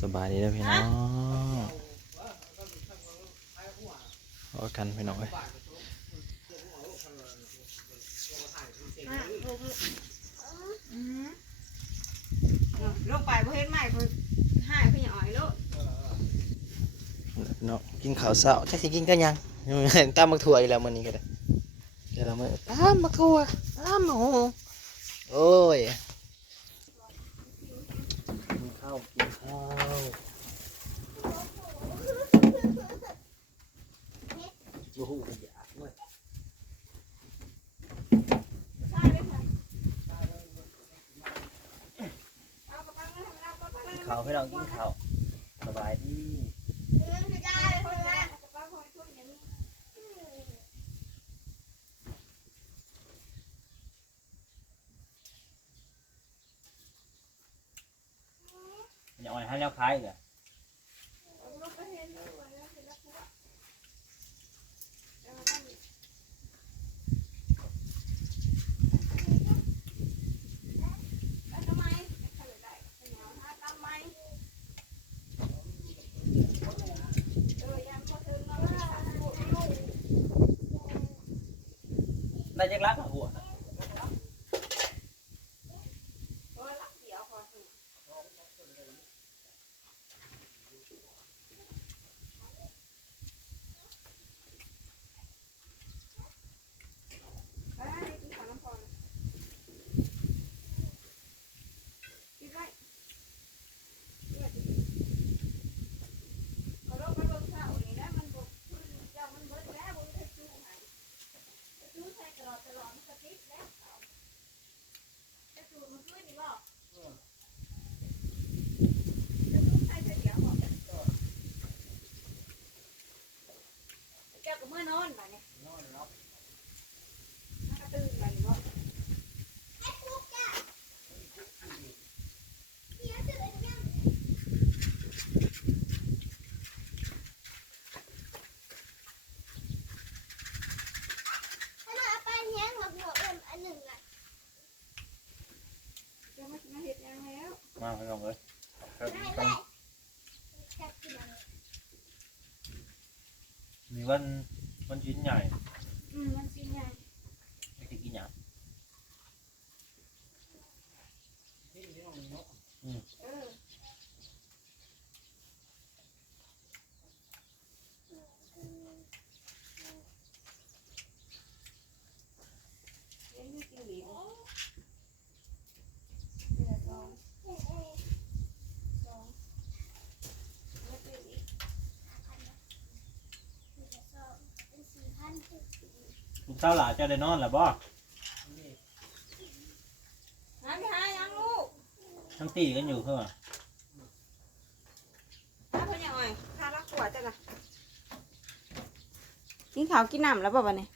สบายดีนะพี่น้องพอกันพี่น้องเอ้ยอืมลงไปบ่เห็นใหม่เพิ่นหายเพิ่นอย่าอ่อยโลดพี่น้องกินข้าวเช้าจักสิกินกันยังตามมักถั่วอีกแล้วมื้อนี้ก็ได้เดี๋ยวเรามื้อตามมักถั่วตามหมูโอ้ยกินข้าวกินข้าวโอ้โหอยากเว้ยใช่เลยข้ากระเป๋ามาทำเรากินข้าวสบายดี เงินไม่ได้คนละกระเป๋าคนช่วยอย่างนี้ อย่าอ่อย ให้แล้วคล้ายอีกอไปเห็นเลยว่าแล้วเสร็จแล้วกูว่าเอามานั่งนี่แล้วทำไมเอาเลยได้เอาหาทำไมเออยังพอถึงแล้วนะปวดลูก ได้จักรักอะหัว เออรักเดียวพอถึงเอ้ยกินข้าวน้ำพอนะกินไว้เดี๋ยวจะกินเอาลงไปเบิ่งข้าวนี่นะมันบ่ขึ้นเจ้ามันเบิดแล้วบ่มีใครจู้ให้จู้ใส่ตลอดตลอดมันก็ติดแล้วเอาจะจู้มันขึ้นนี่บ่ จะต้องใช้เสียบอกเจ้าก็เมื่อนอนมาเนี่ยนอนแล้วมันก็ตื่นมาอยู่เนาะ ถ้าเราเอาไปเลี้ยงหมกหมกเอ็มอันหนึ่งอะ เจ้ามามาเห็ดยังแล้ว มาพี่น้องเอ้ยครับ ได้ได้จับกินอะไร มีวันวันชิ้นใหญ่ อืมมันสิใหญ่ ไม่ได้กินหยัง เออเลี้ยงให้กินเหลียวเดี๋ยวสองสองแล้วเป็นอีก เป็นสี่พั นลูกสาหลาเจะได้นอนแล้วบ่ หาไม่หายังลูก ทั้งตีกันอยู่เพื่อถ้าเพิ่นยังอ่อยถ้ารักกว่าจ้ะล่ะกินข้าวกินน้ำแล้วบ่บัดนี้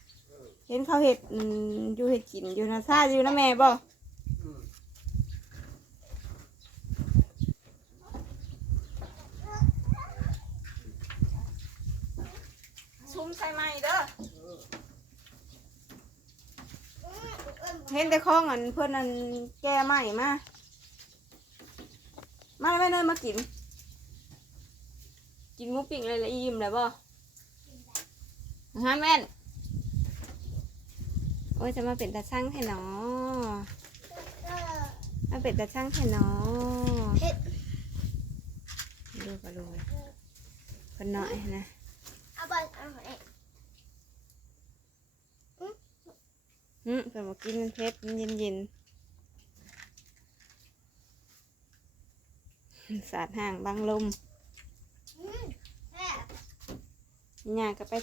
เห็นเขาเห็ดอืมอยู่เห็ดกินอยู่นะซาอยู่นะแม่บ่ซุ้มใส่ไม้เด้อเห็นแต่ข้องอันเพื่อนอันแก้ไม้มา มาไม่เนยมากิน กินหมูปิ้งเลยละอิ่มเลยบ่ฮะแม่นโอ้ยจะมาเป็นตาช่างแท่หนอมาเป็นตาช่างแท่หนอดูกระดูคนน้อยนะเอาบอลเอาไหนอืมเพิ่นบอกกินมันเผ็ดมันเย็นเย็น สาดห่างบางลมแม่ย่าก็ไป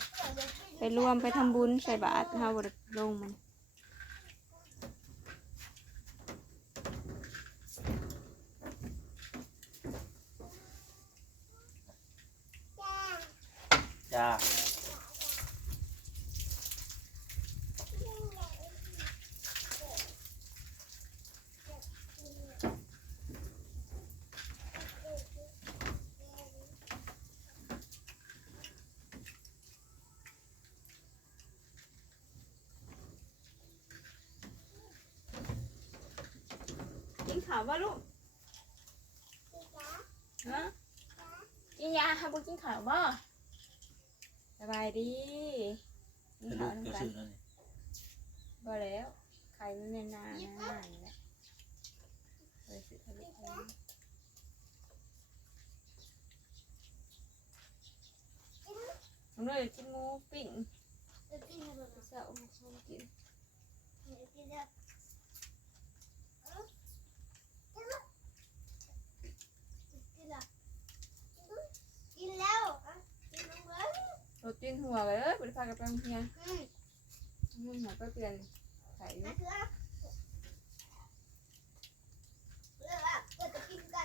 ไปรวมไปทำบุญใส่บาตรเฮาบดลงมันจ้า กินข้าวบ่ลูกฮะกินยาค่ะบ่กินข้าวบ่สบายดีกินจะข้าลูวกน้ำจะกันซื้อนั่นนี่บ่แล้วไข่มันในนานานี่แหละไปสิทะลุไปผมเลยกินหมูปิ้งจะกินอะไรเสาร์มาชมกินจะกินแล้วกินแล้วกินแล้วกินลงเลย รถตีนหัวเลยเอ้ยบริพากับแปงเฮีย อืม มึงหัวก็เปลี่ยนไข่ นะคือเลือกอะก็จะกินกันกินกันว่าเห มือนกินได้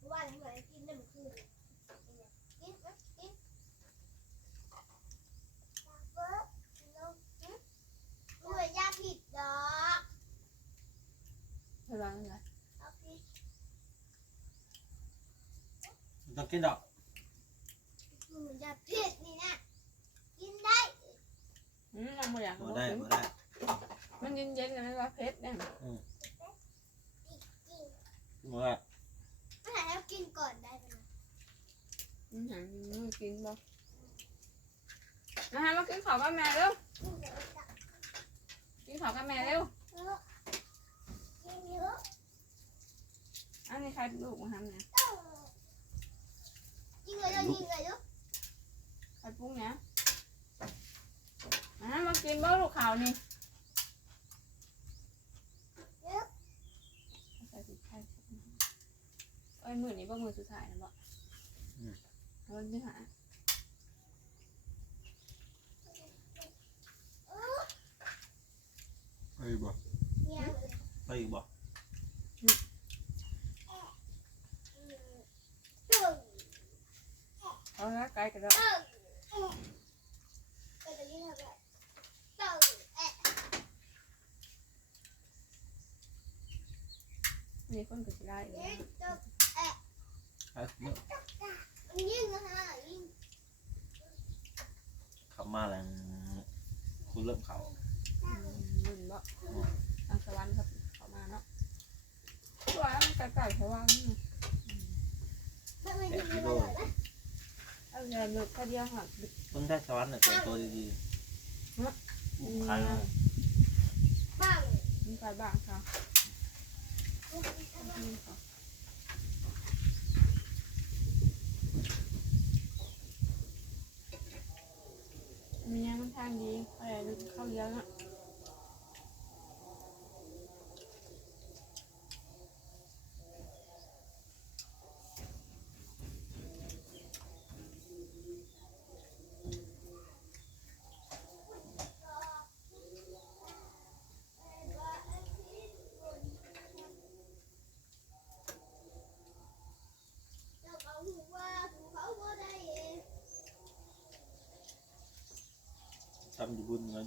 เมื่อคืนกินกินกินเบิร์ดลงหน่วยยาผิดดอกพลังไงเอาผิดต้องกินดอก หน่วยยาผิดนี่นะกินได้ อืมยังไม่อยากบ่ได้บ่ได้มันเย็นๆกันไม่ว่าเพชรเนี่ยกินบ่ได้ไม่ให้เรากินก่อนได้ไหมอืมหันมือกินบ่นะฮะมากินข้าวกับแม่เร็วกินเยอะจังกินข้าวกับแม่เร็วกินเยอะอันนี้ใครลูกมาทำเนี่ยกินเลยกินเลยลูกใครปรุงเนี่ย นะฮะมากินบ่ลูกข้าวนี่ใส่ผิดใช่เอ้ยมือนี้บ่มือสุดท้ายนะบ่วันที่หา ไปบ่ เนี่ย ไปอีกบ่ ตึง เอาละไกลกันแล้ว ตึงก็จะกินอะไรตึงเอ๊ะ มีคนก็สิได้อีกเอ๊ะแล้วตึงไปมื้อยิ่งนะฮะยิ่งขับมาแล้วคุณเริ่มเขาอืมบุญบ่ทางสวรรค์ครับเข้ามาเนาะว่ามันไกลๆเพราะว่านี่ไม่ไม่แปกิดนกิโลเอาเงินหลุดแค่เดียวค่ะคนได้สวรรค์น่ะแต่งตัวดีๆอุ้มคันะ บ้าง มีไฟบ้างค่ะ Thank you.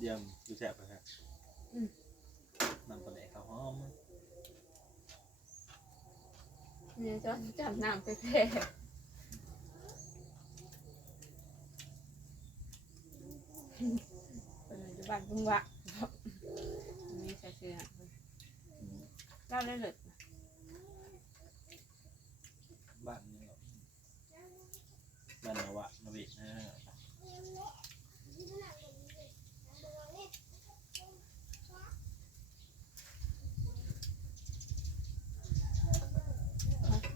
เนาะเดียมอยู่แซ่บไปครับนำปลาแดกข้าวหอมมีจอนจับน้ำไปแพ้เป็นปัจจุบันพุ่งวะมีใส่เสื้อเล่าได้เลย บ้านนี่บ้านนวะนวินะ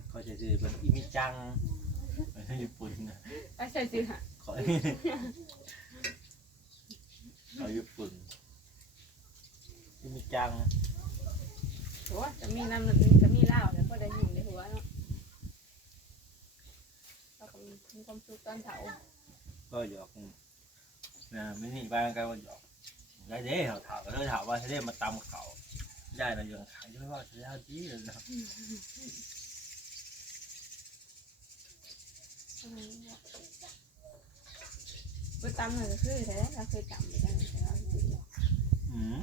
เขาจะ ชื่อเป็นอิมิจังญี่ปุ่นนะไปใส่เสื้อขอเขาญี่ปุ่นอิมิจังโอ้จะมีน้ำมันจะมีเหล้าแล้วก็ได้ยินในหัวเนาะแล้วก็มีความสุขตอนเผาก็หยอกนะไม่นี่บ้านกันว่าหยอกได้เด้เขาถามก็เลยถามว่าจะได้มาตำเขาได้เรายังขายไม่ว่าจะได้ดีเลยนะ คือตำหน่อยก็คือแต่เราเคยจำเหมือนกันแต่เราจริงอืม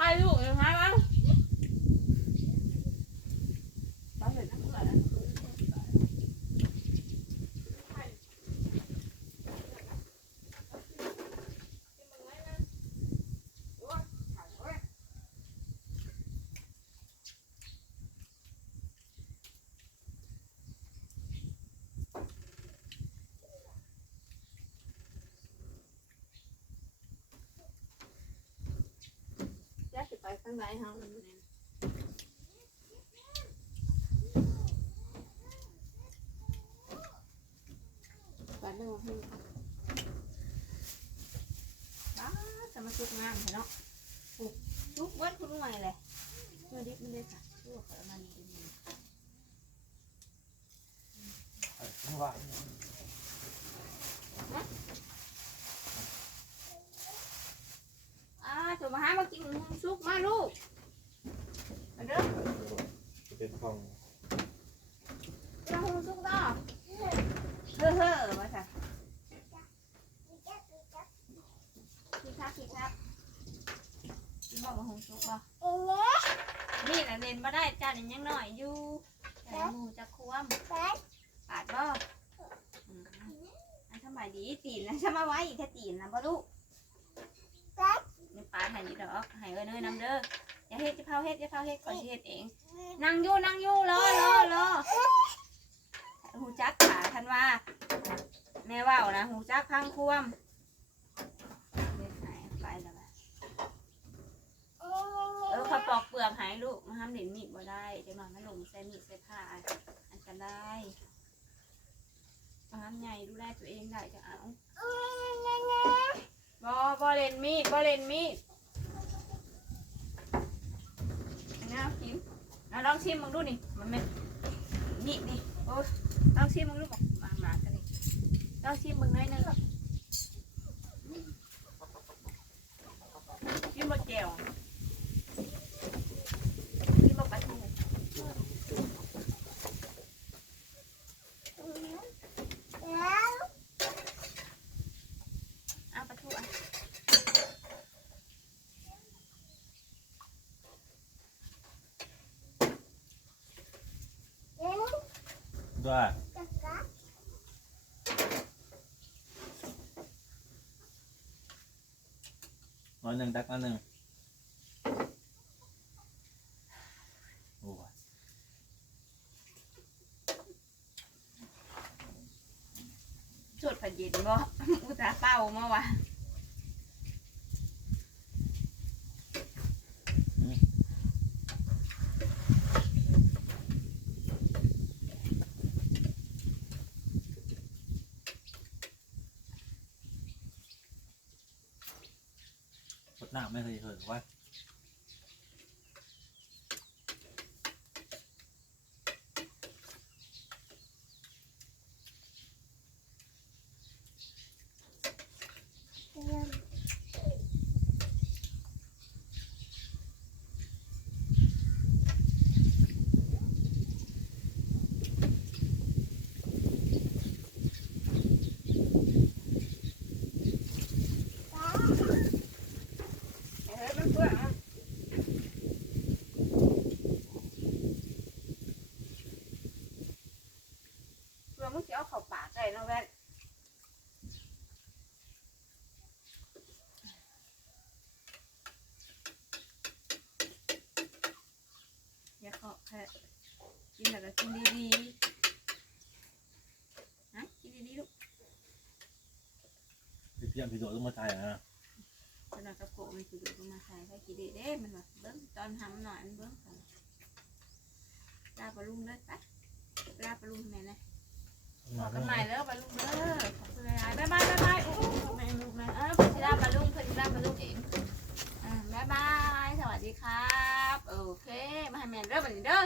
I do. จะไปข้างในห้องนี้ไปเรื่องให้บ้าจะมาสุกงามเนาะสุกสุกเวิร์ดคุณหน่วยเลยเมื่อดิบไม่ได้ค่ะชั่วประมาณนี้ไม่ว่า อ่าจะมาหามากินสุกมาลูกมาเด้อ เป็นของ จะหุงสุกต่อเฮ้อเฮ้อมาค่ะ มีแก๊สมีแก๊ส พี่ครับพี่ครับพี่บอกมาหุงสุกบ่ เอ๊ะ นี่แหละเล่นมาได้จ้า นี่ยังหน่อยอยู่แต่หมูจะควมแก๊สปาดบ่อืมอันสมัยดีตีนนะจะมาไว้อีกแค่ตีนนะบ่ลูกแก๊สนี่ปาดให้อยี่ดอกให้เอ้ยเนยน้ำเด้ออย่าเฮ็ดจะเผาเฮ็ดจะเผาเฮ็ดก่อนสิเฮ็ดเองนั่งอยู่นั่งอยู่รอรอรอหูจักขาทันว่าแม่ว่าวนะหูจักพังควมเฮ็ดให้ไปแล้วล่ะเออเขาปอกเป ลือกใหายลูกมาห้ามเด่นมีดบ่ได้เดี๋ยวหน่อยมันลงใส่มีดใส่ผ้าอันตรายมาห้ามใหญ่ดูแลตัวเองได้จะเอาบ่บ่เล่นมีดบ่เล่นมีดเอากินเอาลองชิมมึงดูนี่มันไม่นี่นี่โอ้ยลองชิมมึงดูบอกมามากันนี่ลองชิมมึงหน่อยหนึงชิมบะแก้วชิมบะปลาทู แล้ว เอาปลาทูอะ เอ๊ะ ด้ว ยแก๊สร้อยหนึ่งตักร้อยหนึ่งโอ้ยสดผัดเย็นบ่อุตส่าห์เป้ามาว่ะ กดหน้าไม่เคยเห็นว่า เฮ้ยมันเปื้อนอะเพื่อมึงสิเอาเข้าปากได้ เนาะแว่นอย่าเข้าแค่กินแต่ก็กินดีๆนะกินดีๆลูกพี่เพียงพี่โดดต้องมาถ่ายนะตอนนั้นกระโปรงมันคือดูมาใส่ให้กินดีเด้ มันว่าเบิ้งตอนทำหน่อยมันเบิ้งก่อนลาปลาลุงเลยไปลาปลาลุงทำไมนะ ขอกันใหม่แล้วไปลูกเด้อขอบคุณายบายบายบายบายอุ้แม่ลูกแม่เออเพื่อนที่รัมาลุงเพื่อนที่รัมาลุงเองอ่าบายบายสวัสดีครับ โอเค มาให้แม่เริ่มเหมือนเด้อ